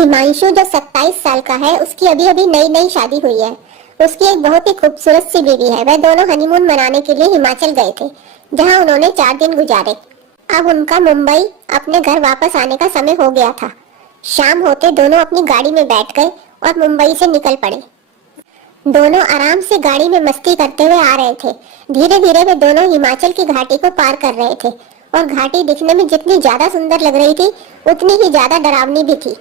हिमांशु जो 27 साल का है, उसकी अभी अभी नई नई शादी हुई है। उसकी एक बहुत ही खूबसूरत सी बीवी है। वह दोनों हनीमून मनाने के लिए हिमाचल गए थे, जहां उन्होंने 4 दिन गुजारे। अब उनका मुंबई अपने घर वापस आने का समय हो गया था। शाम होते दोनों अपनी गाड़ी में बैठ गए और मुंबई से निकल पड़े। दोनों आराम से गाड़ी में मस्ती करते हुए आ रहे थे। धीरे धीरे वे दोनों हिमाचल की घाटी को पार कर रहे थे और घाटी दिखने में जितनी ज्यादा सुंदर लग रही थी, उतनी ही ज्यादा डरावनी भी थी।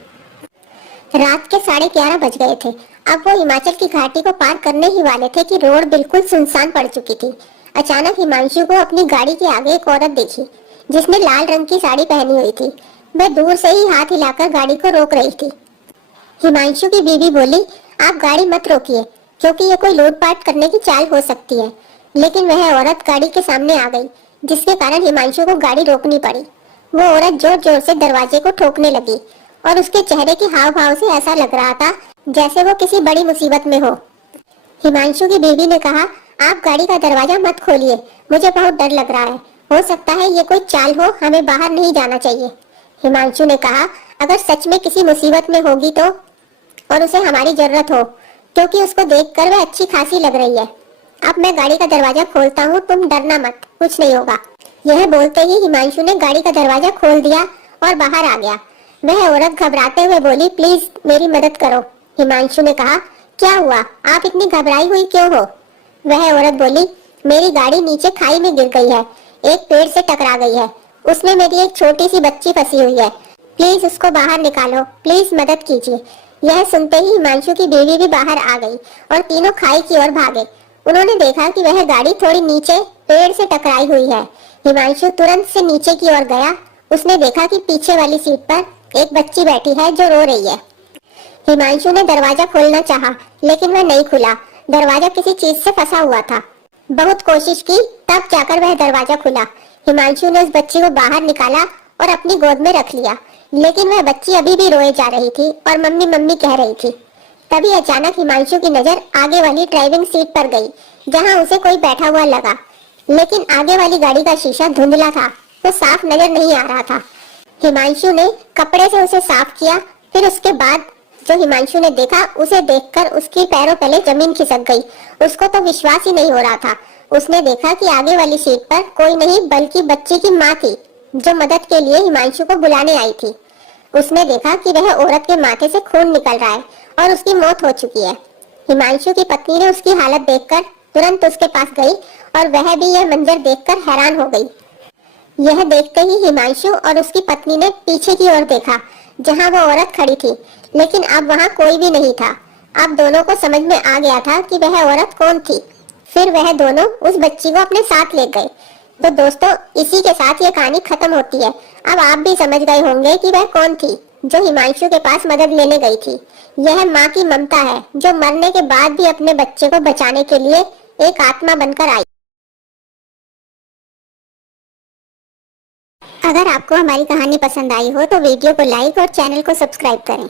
रात के 11:30 बज गए थे। अब वो हिमाचल की घाटी को पार करने ही वाले थे कि रोड बिल्कुल सुनसान पड़ चुकी थी। अचानक हिमांशु को अपनी गाड़ी के आगे एक औरत देखी, जिसने लाल रंग की साड़ी पहनी हुई थी। वह दूर से ही हाथ हिलाकर गाड़ी को रोक रही थी। हिमांशु की बीवी बोली, आप गाड़ी मत रोकिए, क्योंकि ये कोई लूटपाट करने की चाल हो सकती है। लेकिन वह औरत गाड़ी के सामने आ गई, जिसके कारण हिमांशु को गाड़ी रोकनी पड़ी। वो औरत जोर जोर से दरवाजे को ठोकने लगी और उसके चेहरे के हाव भाव से ऐसा लग रहा था जैसे वो किसी बड़ी मुसीबत में हो। हिमांशु की बीवी ने कहा, आप गाड़ी का दरवाजा मत खोलिए, मुझे बहुत डर लग रहा है। हो सकता है ये कोई चाल हो, हमें बाहर नहीं जाना चाहिए। हिमांशु ने कहा, अगर सच में किसी मुसीबत में होगी तो, और उसे हमारी जरूरत हो, क्योंकि उसको देखकर वह अच्छी खासी लग रही है। अब मैं गाड़ी का दरवाजा खोलता हूँ, तुम डरना मत, कुछ नहीं होगा। यह बोलते ही हिमांशु ने गाड़ी का दरवाजा खोल दिया और बाहर आ गया। वह औरत घबराते हुए बोली, प्लीज मेरी मदद करो। हिमांशु ने कहा, क्या हुआ, आप इतनी घबराई हुई क्यों हो? वह औरत बोली, मेरी गाड़ी नीचे खाई में गिर गई है, एक पेड़ से टकरा गई है, उसमें मेरी एक छोटी सी बच्ची फंसी हुई है, प्लीज उसको बाहर निकालो, प्लीज मदद कीजिए। यह सुनते ही हिमांशु की बीवी भी बाहर आ गई और तीनों खाई की ओर भागे। उन्होंने देखा कि वह गाड़ी थोड़ी नीचे पेड़ से टकराई हुई है। हिमांशु तुरंत से नीचे की ओर गया। उसने देखा कि पीछे वाली सीट पर एक बच्ची बैठी है जो रो रही है। हिमांशु ने दरवाजा खोलना चाहा, लेकिन वह नहीं खुला। दरवाजा किसी चीज से फंसा हुआ था। बहुत कोशिश की, तब जाकर वह दरवाजा खुला। हिमांशु ने उस बच्ची को बाहर निकाला और अपनी गोद में रख लिया, लेकिन वह बच्ची अभी भी रोए जा रही थी और मम्मी मम्मी कह रही थी। तभी अचानक हिमांशु की नजर आगे वाली ड्राइविंग सीट पर गई, जहां उसे कोई बैठा हुआ लगा। लेकिन आगे वाली गाड़ी का शीशा धुंधला था, तो साफ नजर नहीं आ रहा था। हिमांशु ने कपड़े से उसे साफ किया। फिर उसके बाद जो हिमांशु ने देखा, उसे देखकर उसके पैरों तले जमीन खिसक गई। उसको तो विश्वास ही नहीं हो रहा था। उसने देखा कि आगे वाली सीट पर कोई नहीं बल्कि बच्ची की माँ थी, जो मदद के लिए हिमांशु को बुलाने आई थी। उसने देखा कि वह औरत के माथे से खून निकल रहा है और उसकी मौत हो चुकी है। हिमांशु की पत्नी ने उसकी हालत देखकर तुरंत उसके पास गई और वह भी यह मंजर देखकर हैरान हो गई। यह देखते ही हिमांशु और उसकी पत्नी ने पीछे की ओर देखा, जहां वो औरत खड़ी थी, लेकिन अब वहां कोई भी नहीं था। अब दोनों को समझ में आ गया था कि वह औरत कौन थी। फिर वह दोनों उस बच्ची को अपने साथ ले गए। तो दोस्तों, इसी के साथ ये कहानी खत्म होती है। अब आप भी समझ गए होंगे कि वह कौन थी जो हिमांशु के पास मदद लेने गई थी। यह माँ की ममता है, जो मरने के बाद भी अपने बच्चे को बचाने के लिए एक आत्मा बनकर आई। अगर आपको हमारी कहानी पसंद आई हो तो वीडियो को लाइक और चैनल को सब्सक्राइब करें।